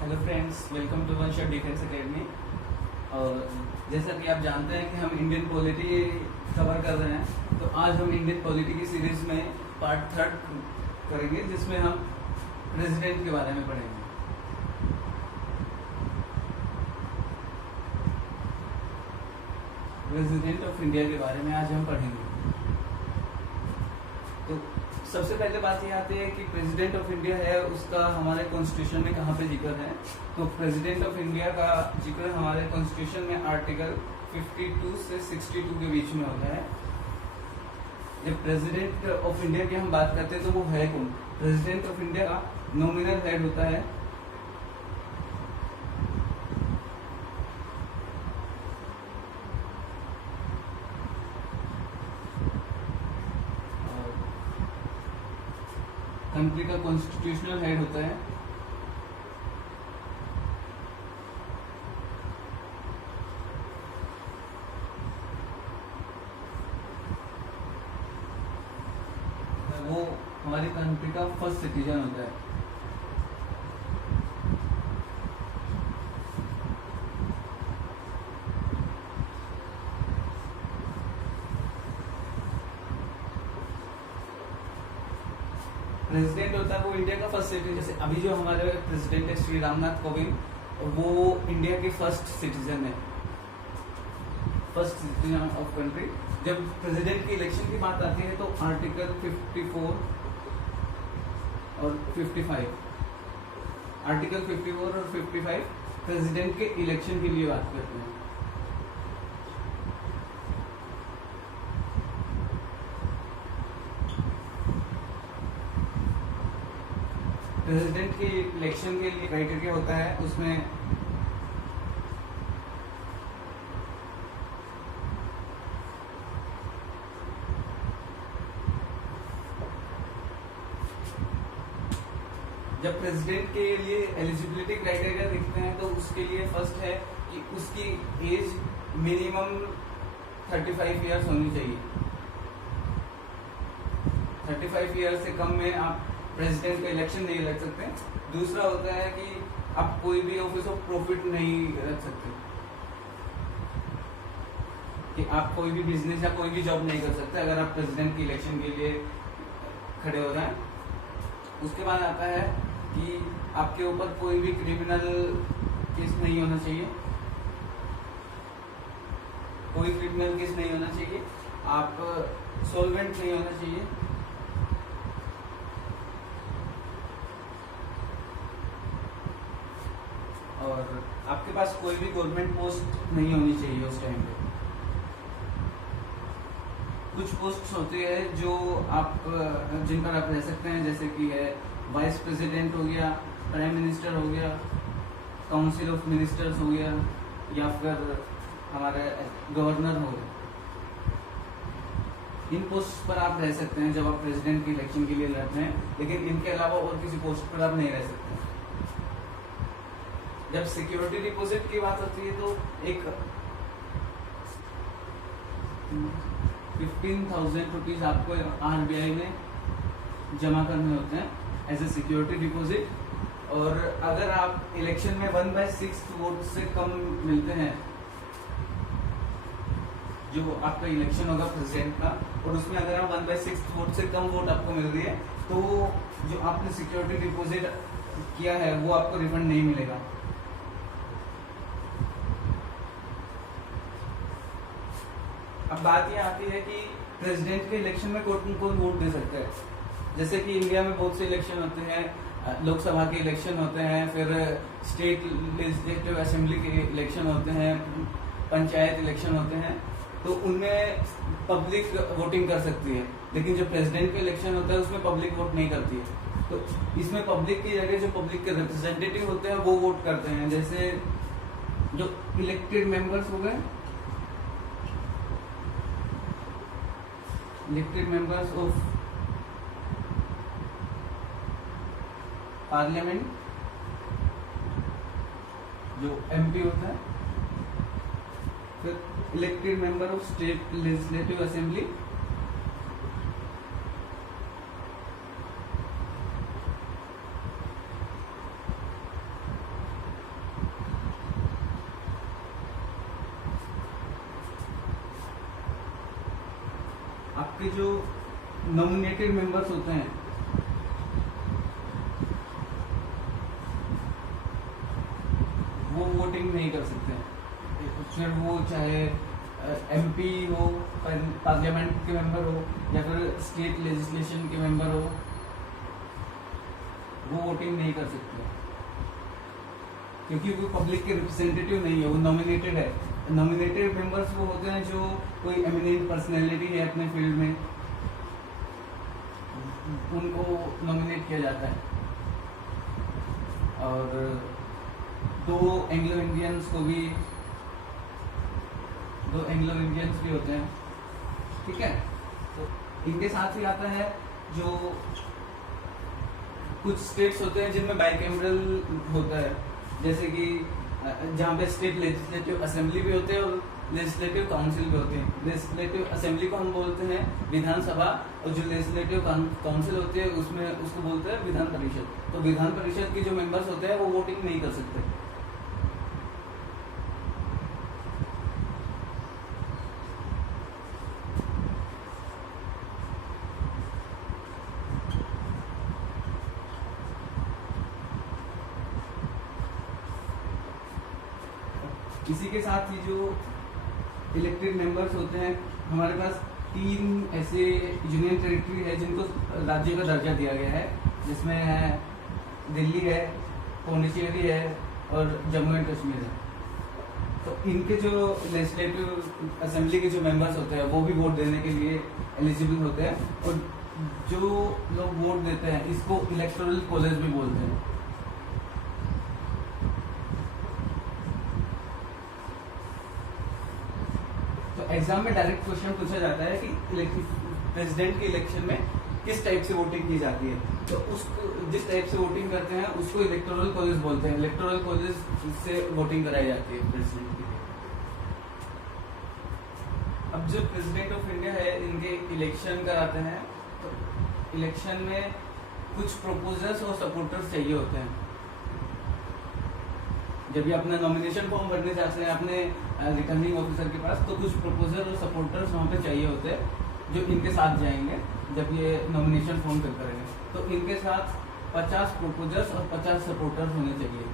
Hello friends, welcome to one shot defence academy. और जैसा कि आप जानते हैं कि हम इंडियन पॉलिटी कवर कर रहे हैं, तो आज हम इंडियन पॉलिटी की सीरीज में पार्ट 3 करेंगे, जिसमें हम प्रेसिडेंट के बारे में पढ़ेंगे। प्रेसिडेंट ऑफ इंडिया के बारे में आज हम पढ़ेंगे। तो सबसे पहले बात ये आती है कि प्रेसिडेंट ऑफ इंडिया है, उसका हमारे कॉन्स्टिट्यूशन में कहाँ पे जिक्र है। तो प्रेसिडेंट ऑफ इंडिया का जिक्र हमारे कॉन्स्टिट्यूशन में आर्टिकल 52 से 62 के बीच में होता है। जब प्रेसिडेंट ऑफ इंडिया की हम बात करते हैं तो वो है कौन? प्रेसिडेंट ऑफ इंडिया का नॉमिनल हेड होता है कंट्री का कॉन्स्टिट्यूशनल हेड होता है वो हमारी कंट्री का फर्स्ट सिटीजन होता है। प्रेसिडेंट होता है वो इंडिया का फर्स्ट सिटीजन। जैसे अभी जो हमारे प्रेसिडेंट है श्री रामनाथ कोविंद, वो इंडिया के फर्स्ट सिटीजन है, फर्स्ट सिटीजन ऑफ कंट्री। जब प्रेसिडेंट की इलेक्शन की बात आती है तो आर्टिकल 54 और 55, आर्टिकल 54 और 55 प्रेसिडेंट के इलेक्शन के लिए बात करते हैं। प्रेसिडेंट के इलेक्शन के लिए क्राइटेरिया होता है, उसमें जब प्रेसिडेंट के लिए एलिजिबिलिटी क्राइटेरिया देखते हैं तो उसके लिए फर्स्ट है कि उसकी एज मिनिमम 35 ईयर्स होनी चाहिए। 35 ईयर्स से कम में आप प्रेसिडेंट का इलेक्शन नहीं लड़ सकते। दूसरा होता है कि आप कोई भी ऑफिस ऑफ प्रॉफिट नहीं रख सकते, कि आप कोई भी बिजनेस या कोई भी जॉब नहीं कर सकते अगर आप प्रेसिडेंट के इलेक्शन के लिए खड़े हो रहे हैं। उसके बाद आता है कि आपके ऊपर कोई भी क्रिमिनल केस नहीं होना चाहिए, कोई क्रिमिनल केस नहीं होना चाहिए, आप सॉल्वेंट नहीं होना चाहिए, और आपके पास कोई भी गवर्नमेंट पोस्ट नहीं होनी चाहिए उस टाइम पे। कुछ पोस्ट होती है जो आप जिन पर आप रह सकते हैं, जैसे कि है वाइस प्रेसिडेंट हो गया, प्राइम मिनिस्टर हो गया, काउंसिल ऑफ मिनिस्टर्स हो गया, या फिर हमारे गवर्नर हो गया। इन पोस्ट पर आप रह सकते हैं जब आप प्रेसिडेंट की इलेक्शन के लिए लड़ रहे हैं, लेकिन इनके अलावा और किसी पोस्ट पर आप नहीं रह सकते। जब सिक्योरिटी डिपॉजिट की बात होती है तो एक 15,000 रुपीज आपको RBI में जमा करने होते हैं एज ए सिक्योरिटी डिपॉजिट। और अगर आप इलेक्शन में 1/6 वोट से कम मिलते हैं, जो आपका इलेक्शन होगा प्रेसिडेंट का, और उसमें अगर आप 1/6 वोट से कम वोट आपको मिल रही है तो जो आपने सिक्योरिटी डिपॉजिट किया है वो आपको रिफंड नहीं मिलेगा। अब बात ये आती है कि प्रेसिडेंट के इलेक्शन में कौन कौन वोट दे सकता है। जैसे कि इंडिया में बहुत से इलेक्शन होते हैं, लोकसभा के इलेक्शन होते हैं, फिर स्टेट लेजिस्लेटिव असेंबली के इलेक्शन होते हैं, पंचायत इलेक्शन होते हैं, तो उनमें पब्लिक वोटिंग कर सकती है। लेकिन जो प्रेसिडेंट का इलेक्शन होता है उसमें पब्लिक वोट नहीं करती है। तो इसमें पब्लिक की जगह जो पब्लिक के रिप्रेजेंटेटिव होते हैं वो वोट करते हैं। जैसे जो इलेक्टेड मेंबर्स हो गए, इलेक्टेड मेंबर्स ऑफ पार्लियामेंट, जो MP होता है, फिर elected member of state legislative assembly, आपके जो नॉमिनेटेड मेंबर्स होते हैं वो वोटिंग नहीं कर सकते। फिर वो चाहे एमपी हो, पार्लियामेंट के मेंबर हो, या फिर स्टेट लेजिस्लेशन के मेंबर हो, वो वोटिंग नहीं कर सकते क्योंकि वो पब्लिक के रिप्रेजेंटेटिव नहीं है, वो नॉमिनेटेड है। नॉमिनेटेड मेंबर्स वो होते हैं जो कोई एमिनेंट पर्सनैलिटी है अपने फील्ड में, उनको नॉमिनेट किया जाता है। और दो एंग्लो इंडियंस भी होते हैं, ठीक है। तो इनके साथ ही आता है जो कुछ स्टेट्स होते हैं जिनमें बाइकैमरल होता है, जैसे कि जहाँ पे स्टेट लेजिस्लेटिव असेंबली भी होते हैं और लेजिस्लेटिव काउंसिल भी होते हैं। लेजिस्लेटिव असेंबली को हम बोलते हैं विधानसभा, और जो लेजिस्लेटिव काउंसिल होती है उसमें उसको बोलते हैं विधान परिषद। तो विधान परिषद के जो मेंबर्स होते हैं वो वोटिंग नहीं कर सकते। इसी के साथ ही जो इलेक्टेड मेंबर्स होते हैं, हमारे पास 3 ऐसे यूनियन टेरिटरी है जिनको राज्य का दर्जा दिया गया है, जिसमें है दिल्ली है, पौंडीचेरी है और जम्मू एंड कश्मीर है। तो इनके जो लेजिस्लेटिव असेंबली के जो मेंबर्स होते हैं वो भी वोट देने के लिए एलिजिबल होते हैं, और जो लोग वोट देते हैं इसको इलेक्टोरल कॉलेज भी बोलते हैं। एग्जाम में डायरेक्ट क्वेश्चन पूछा जाता है कि प्रेसिडेंट के इलेक्शन में किस टाइप से वोटिंग की जाती है, तो उस जिस टाइप से वोटिंग करते हैं उसको इलेक्टोरल कॉलेज बोलते हैं। इलेक्टोरल कॉलेज से वोटिंग कराई जाती है प्रेसिडेंट की। अब जो प्रेसिडेंट ऑफ इंडिया है, इनके इलेक्शन कराते हैं, तो इलेक्शन में कुछ प्रपोजर्स और सपोर्टर्स चाहिए होते हैं। जब ये अपना नॉमिनेशन फॉर्म भरने जाते हैं अपने रिटर्निंग ऑफिसर के पास, तो कुछ प्रपोजर और सपोर्टर्स वहाँ पे चाहिए होते हैं जो इनके साथ जाएंगे जब ये नॉमिनेशन फॉर्म फिल करेंगे। तो इनके साथ 50 प्रपोजर्स और 50 सपोर्टर्स होने चाहिए,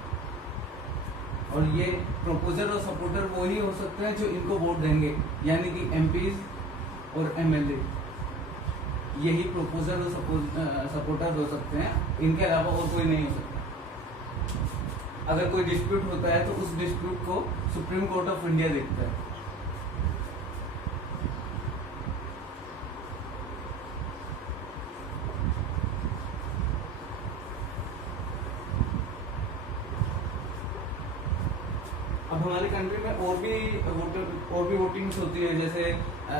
और ये प्रपोजर और सपोर्टर वो ही हो सकते हैं जो इनको वोट देंगे, यानी कि एमपीज और एमएलए, यही प्रपोजर और सपोर्टर हो सकते हैं। इनके अलावा और कोई नहीं हो सकता। अगर कोई डिस्प्यूट होता है तो उस डिस्प्यूट को सुप्रीम कोर्ट ऑफ इंडिया देखता है। अब हमारे कंट्री में और भी वोटिंग्स होती है, जैसे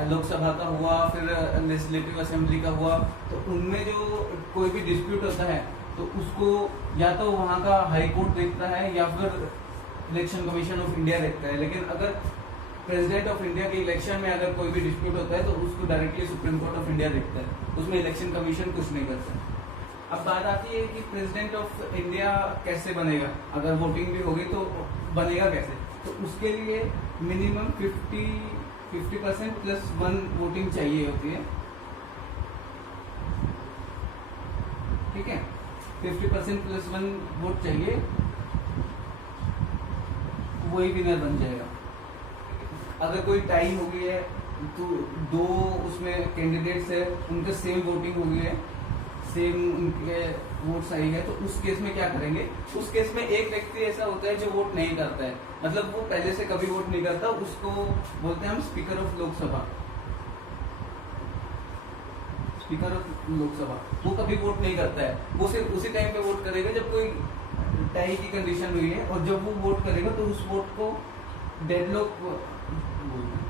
लोकसभा का हुआ, फिर लेजिस्लेटिव असेंबली का हुआ। तो उनमें जो कोई भी डिस्प्यूट होता है तो उसको या तो वहाँ का हाई कोर्ट देखता है या फिर इलेक्शन कमीशन ऑफ इंडिया देखता है। लेकिन अगर प्रेसिडेंट ऑफ इंडिया के इलेक्शन में अगर कोई भी डिस्प्यूट होता है तो उसको directly supreme court of India देखता है, उसमें इलेक्शन कमीशन कुछ नहीं करता। अब बात आती है कि प्रेसिडेंट ऑफ इंडिया कैसे बनेगा, अगर वोटिंग भी होगी तो बनेगा कैसे। तो उसके लिए मिनिमम 50% प्लस 1 वोटिंग चाहिए होती है, ठीक है। 50% प्लस 1 वोट चाहिए, वही विनर बन जाएगा। अगर कोई टाई हो गई है तो 2 उसमें कैंडिडेट्स है, उनके सेम वोटिंग हो गई है, सेम उनके वोट्स आई है, तो उस केस में क्या करेंगे। उस केस में एक व्यक्ति ऐसा होता है जो वोट नहीं करता है, मतलब वो पहले से कभी वोट नहीं करता, उसको बोलते हैं हम speaker of Lok Sabha. Speaker of Lok Sabha वो कभी वोट नहीं करता है, वो सिर्फ उसी टाइम पे वोट करेगा जब कोई टाई की कंडीशन हुई है, और जब वो वोट करेगा तो उस वोट को डेडलॉक बोलते हैं।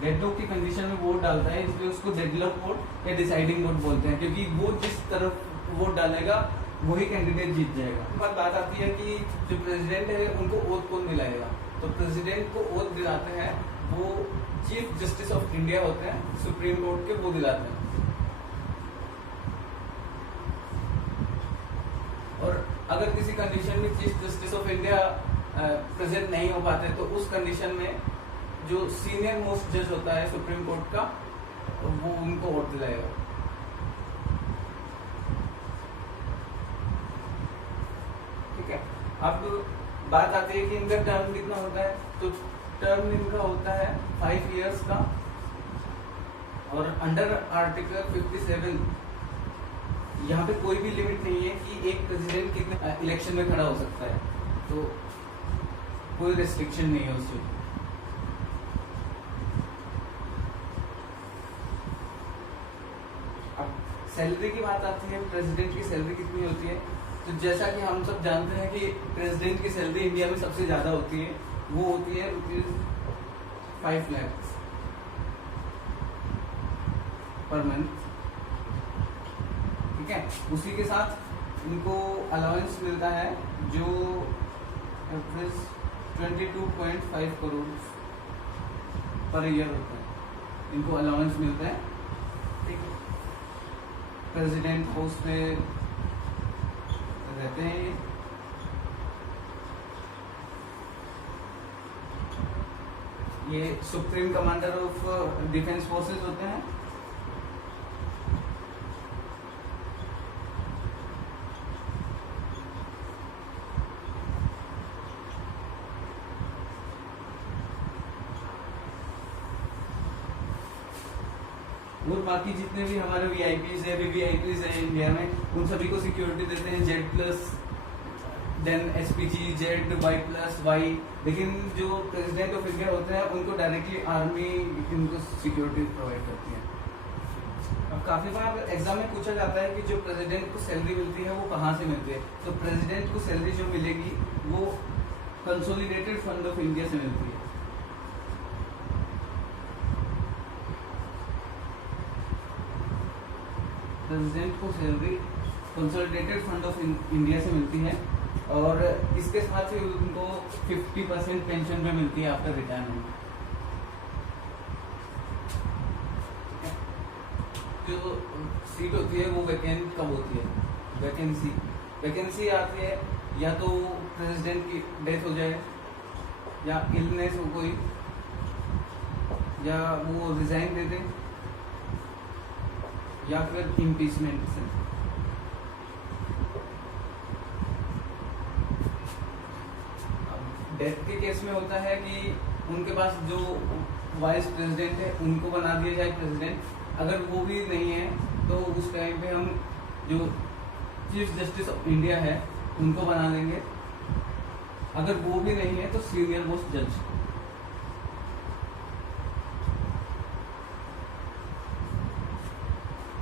डेडलॉक की कंडीशन में वोट डालता है, इसलिए उसको डेडलॉक वोट या डिसाइडिंग वोट बोलते हैं, क्योंकि वो जिस तरफ वोट डालेगा वही कैंडिडेट जीत जाएगा। बात आती है कि जो प्रेसिडेंट है उनको ओथ कौन दिलाएगा। तो प्रेसिडेंट को ओथ दिलाते हैं वो चीफ जस्टिस ऑफ इंडिया होते हैं, सुप्रीम कोर्ट के, वो दिलाते हैं। अगर किसी कंडीशन में chief justice of India present नहीं हो पाते तो उस कंडीशन में जो सीनियर मोस्ट जज होता है सुप्रीम कोर्ट का वो उनको वोट दिलाएगा। ठीक है, अब बात आती है कि इनका टर्म कितना होता है। तो टर्म इनका होता है 5 इयर्स का, और अंडर आर्टिकल 57 यहाँ पे कोई भी लिमिट नहीं है कि एक प्रेसिडेंट कितने इलेक्शन में खड़ा हो सकता है, तो कोई रेस्ट्रिक्शन नहीं है उस चीज। अब सैलरी की बात आती है, प्रेसिडेंट की सैलरी कितनी होती है। तो जैसा कि हम सब जानते हैं कि प्रेसिडेंट की सैलरी इंडिया में सबसे ज्यादा होती है, वो होती है ₹5 लाख पर मंथ। ठीक है, उसी के साथ इनको अलाउंस मिलता है जो 22.5 करोड़ पर ईयर होता है, इनको अलाउंस मिलता है। ठीक है, प्रेसिडेंट हाउस में रहते हैं। ये supreme commander of defence forces होते हैं। और बाकी जितने भी हमारे वीआईपीज है, वीवीआईपीज है इंडिया में, उन सभी को सिक्योरिटी देते हैं Z+, then SPG, Z, Y+, लेकिन जो प्रेसिडेंट ऑफ इंडिया होते हैं उनको डायरेक्टली आर्मी इनको सिक्योरिटी प्रोवाइड करती है। अब काफी बार एग्जाम में पूछा जाता है कि जो प्रेसिडेंट को सैलरी मिलती है वो कहाँ से मिलती है। तो प्रेसिडेंट को सैलरी जो मिलेगी वो कंसोलिडेटेड फंड ऑफ इंडिया से मिलती है। प्रेसिडेंट को salary consolidated fund of India से मिलती है, और इसके साथ ही उनको 50% पेंशन भी मिलती है आफ्टर रिटायरमेंट। जो सीट होती है वो वैकेंट कब होती है, वैकेंसी आती है या तो प्रेसिडेंट की डेथ हो जाए, या इलनेस हो कोई, या वो रिजाइन दे दे, या फिर इम्पीचमेंट से। डेथ के केस में होता है कि उनके पास जो वाइस प्रेसिडेंट है उनको बना दिया जाए प्रेसिडेंट। अगर वो भी नहीं है तो उस टाइम पे हम जो चीफ जस्टिस ऑफ इंडिया है उनको बना देंगे। अगर वो भी नहीं है तो सीनियर मोस्ट जज।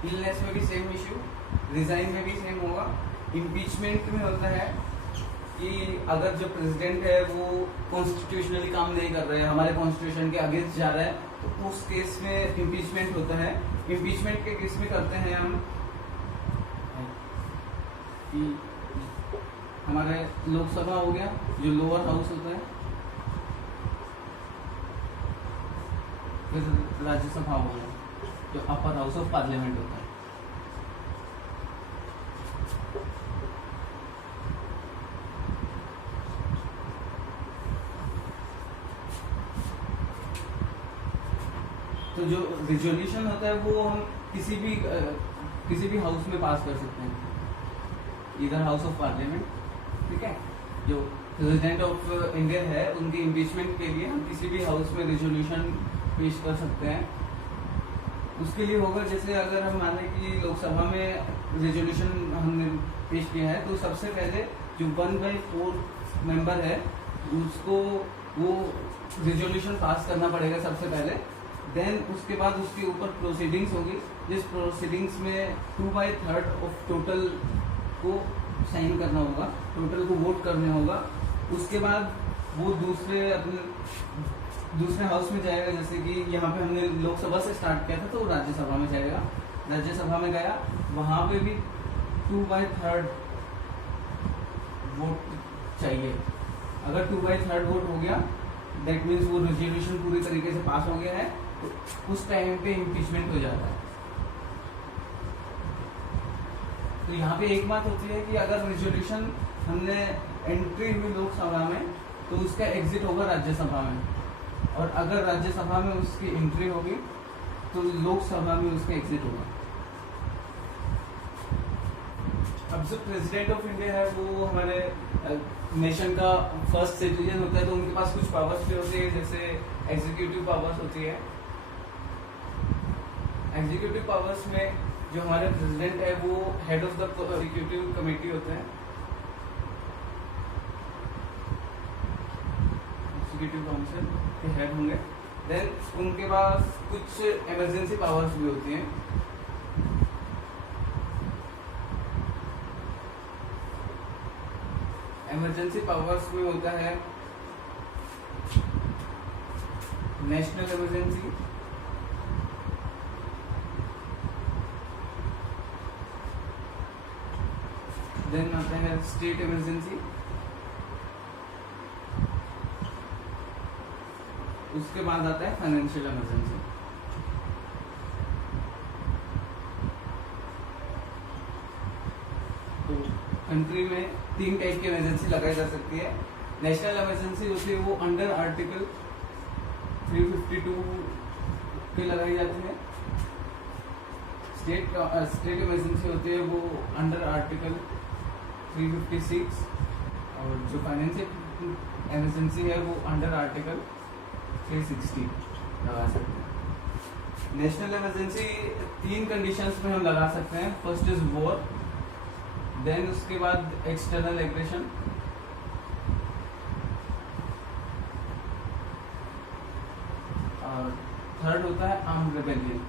इलनेस में भी सेम इश्यू, रिजाइन में भी सेम होगा। इम्पीचमेंट में होता है कि अगर जो प्रेसिडेंट है वो कॉन्स्टिट्यूशनली काम नहीं कर रहे हैं, हमारे कॉन्स्टिट्यूशन के अगेंस्ट जा रहा है, तो उस केस में इम्पीचमेंट होता है। इम्पीचमेंट के केस में करते हैं हम कि हमारे लोकसभा हो गया जो लोअर हाउस होता है, फिर राज्यसभा हो गया जो अपर हाउस ऑफ पार्लियामेंट होता है। तो जो रिजोल्यूशन होता है वो हम किसी भी हाउस में पास कर सकते हैं, इधर हाउस ऑफ पार्लियामेंट। ठीक है, जो प्रेसिडेंट ऑफ इंडिया है उनके इम्पीचमेंट के लिए हम किसी भी हाउस में रिजोल्यूशन पेश कर सकते हैं। उसके लिए होगा जैसे अगर हम माने कि लोकसभा में रिजोल्यूशन हमने पेश किया है तो सबसे पहले जो 1/4 मेंबर है उसको वो रिजोल्यूशन पास करना पड़ेगा सबसे पहले। देन उसके बाद उसके ऊपर प्रोसीडिंग्स होगी, जिस प्रोसीडिंग्स में 2/3 ऑफ टोटल को साइन करना होगा, टोटल को वोट करने होगा। उसके बाद वो दूसरे हाउस में जाएगा। जैसे कि यहाँ पे हमने लोकसभा से स्टार्ट किया था तो राज्यसभा में जाएगा, राज्यसभा में गया, वहां पे भी 2/3 वोट चाहिए। अगर 2/3 वोट हो गया दैट मीन्स वो रेजोल्यूशन पूरी तरीके से पास हो गया है, तो उस टाइम पे इम्पीचमेंट हो जाता है। तो यहाँ पे एक बात होती है कि अगर रेजोल्यूशन हमने एंट्री हुई लोकसभा में तो उसका एग्जिट होगा राज्यसभा में, और अगर राज्यसभा में उसकी एंट्री होगी तो लोकसभा में उसका एग्जिट होगा। अब जो प्रेसिडेंट ऑफ इंडिया है वो हमारे नेशन का फर्स्ट सिटीजन होता है, तो उनके पास कुछ पावर्स भी होती है, जैसे एग्जीक्यूटिव पावर्स होती है। एग्जीक्यूटिव पावर्स में जो हमारे प्रेसिडेंट है वो head of the executive committee होते हैं, एग्जीक्यूटिव काउंसिल के हेड होंगे। देन उनके पास कुछ इमरजेंसी पावर्स भी होती हैं। इमरजेंसी पावर्स में होता है नेशनल इमरजेंसी, देन आता है स्टेट इमरजेंसी, उसके बाद आता है फाइनेंशियल इमरजेंसी। तो कंट्री में 3 टाइप की इमरजेंसी लगाई जा सकती है। नेशनल इमरजेंसी होती है वो अंडर आर्टिकल 352 पे लगाई जाती है। स्टेट इमरजेंसी होती है वो अंडर आर्टिकल 356, और जो फाइनेंशियल इमरजेंसी है वो अंडर आर्टिकल 360 लगा सकते हैं। नेशनल इमरजेंसी 3 कंडीशंस में हम लगा सकते हैं। फर्स्ट इज वॉर, देन उसके बाद एक्सटर्नल एग्रेशन, और थर्ड होता है आर्म्ड रेबेलियन।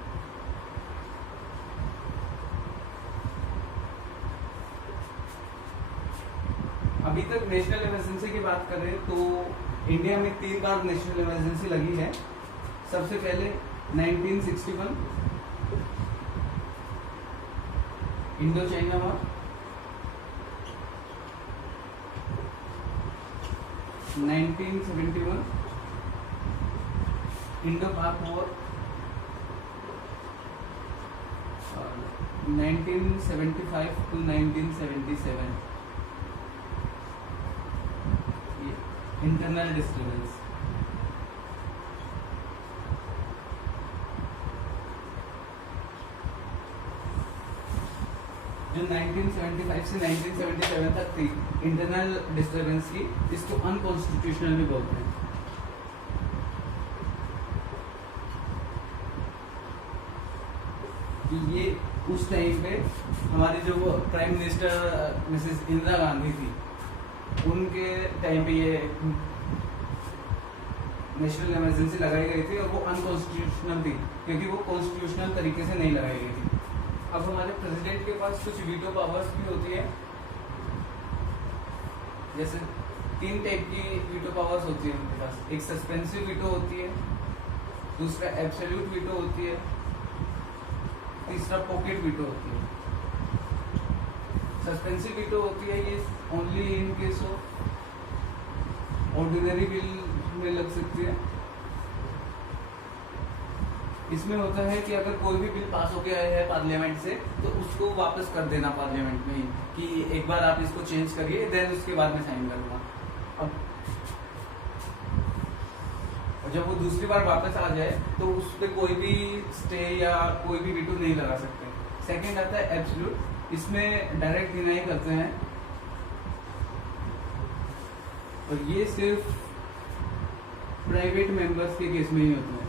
अभी तक नेशनल इमरजेंसी की बात करें तो इंडिया में 3 बार नेशनल इमरजेंसी लगी है। सबसे पहले 1961 इंडो चाइना वॉर, 1971 इंडो पाक वॉर, और 1975 to 1977 इंटरनल डिस्टर्बेंस। जो 1975 से 1977 तक थी इंटरनल डिस्टर्बेंस की, इसको अनकॉन्स्टिट्यूशनल भी बोलते हैं। ये उस टाइम पे हमारी जो prime minister Mrs Indira Gandhi थी, उनके टाइम पे ये नेशनल इमरजेंसी लगाई गई थी, और वो अनकॉन्स्टिट्यूशनल थी क्योंकि वो कॉन्स्टिट्यूशनल तरीके से नहीं लगाई गई थी। अब हमारे प्रेसिडेंट के पास कुछ वीटो पावर्स भी होती है। जैसे 3 टाइप की वीटो पावर्स होती है उनके पास। एक सस्पेंसिव वीटो होती है, दूसरा एब्सोल्यूट वीटो होती है, तीसरा पॉकेट वीटो होती है। सस्पेंसिव वीटो होती है ये only in case of ordinary bill में लग सकती है। इसमें होता है कि अगर कोई भी बिल पास हो गया है पार्लियामेंट से तो उसको वापस कर देना पार्लियामेंट में ही, कि एक बार आप इसको चेंज करिए, देन उसके बाद में साइन करूंगा। अब जब वो दूसरी बार वापस आ जाए तो उस पर कोई भी स्टे या कोई भी वीटो नहीं लगा सकते। सेकंड आता है एब्सोल्यूट, इसमें डायरेक्ट डिनाई करते हैं, और ये सिर्फ प्राइवेट मेंबर्स के केस में ही होते हैं।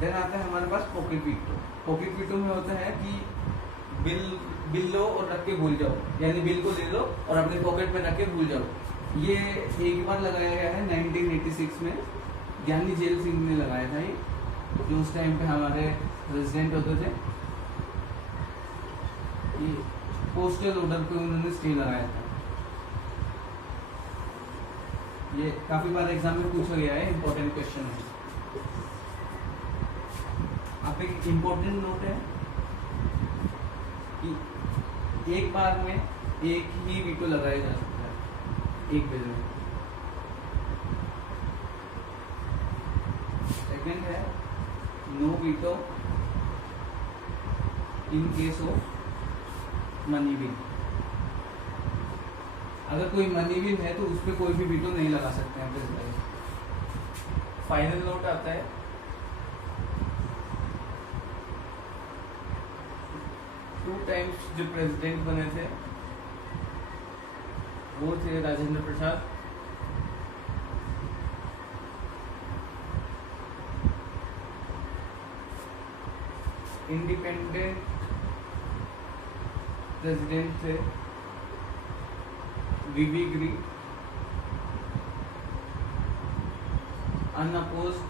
देन आता है हमारे पास पॉकेट वीटो। पॉकेट वीटो में होता है कि बिल लो और रख के भूल जाओ, यानी बिल को ले लो और अपने पॉकेट में रख के भूल जाओ। ये एक बार लगाया गया है 1986 में, ज्ञानी जेल सिंह ने लगाया था ये, जो उस टाइम पे हमारे प्रेसिडेंट होते थे। ये पोस्टल ऑर्डर पे उन्होंने स्टे लगाया था। ये काफी बार एग्जाम में पूछा गया है, इंपॉर्टेंट क्वेश्चन है। आप एक इम्पोर्टेंट नोट है कि एक बार में एक ही वीटो लगाया जा सकता है एक बिल में। सेकंड है no veto in case of money bill. अगर कोई मनी भी है तो उस पर कोई भी वीटो नहीं लगा सकते हैं प्रेसिडेंट। फाइनल नोट आता है, टू टाइम्स जो प्रेसिडेंट बने थे वो थे राजेंद्र प्रसाद इंडिपेंडेंट प्रेसिडेंट थे वीवी गिरी, अनअपोज्ड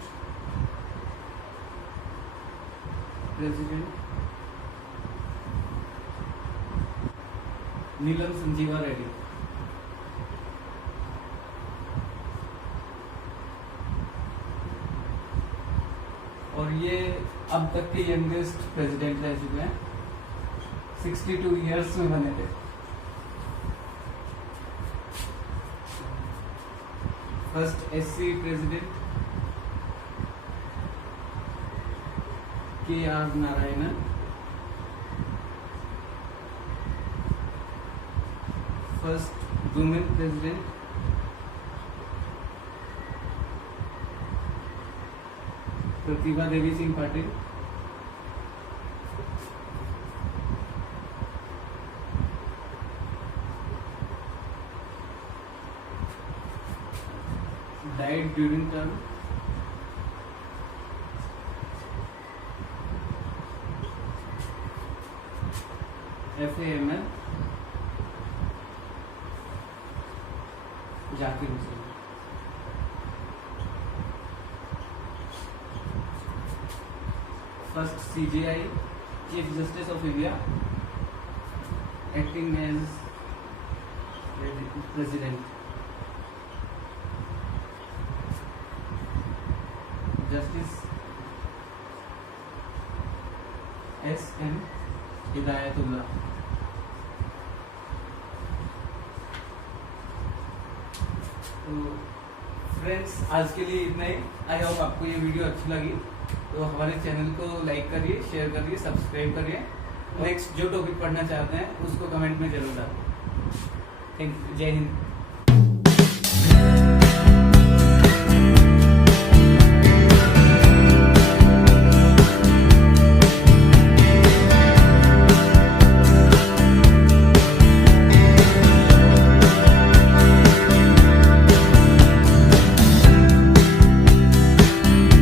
प्रेसिडेंट नीलम संजीवा रेड्डी। और ये अब तक के यंगेस्ट प्रेसिडेंट रह चुके हैं, 62 इयर्स में बने थे। First SC president K R. Narayanan, first women president Pratibha Devi Singh Patil, died during term FAML Zakir Hussain. First CJI chief justice of India acting as president justice SM Hidayatullah. तो फ्रेंड्स आज के लिए इतना ही। आई होप आपको ये वीडियो अच्छी लगी, तो हमारे चैनल को लाइक करिए, शेयर करिए, सब्सक्राइब करिए। नेक्स्ट जो टॉपिक पढ़ना चाहते हैं उसको कमेंट में जरूर डालें। थैंक यू, जय हिंद।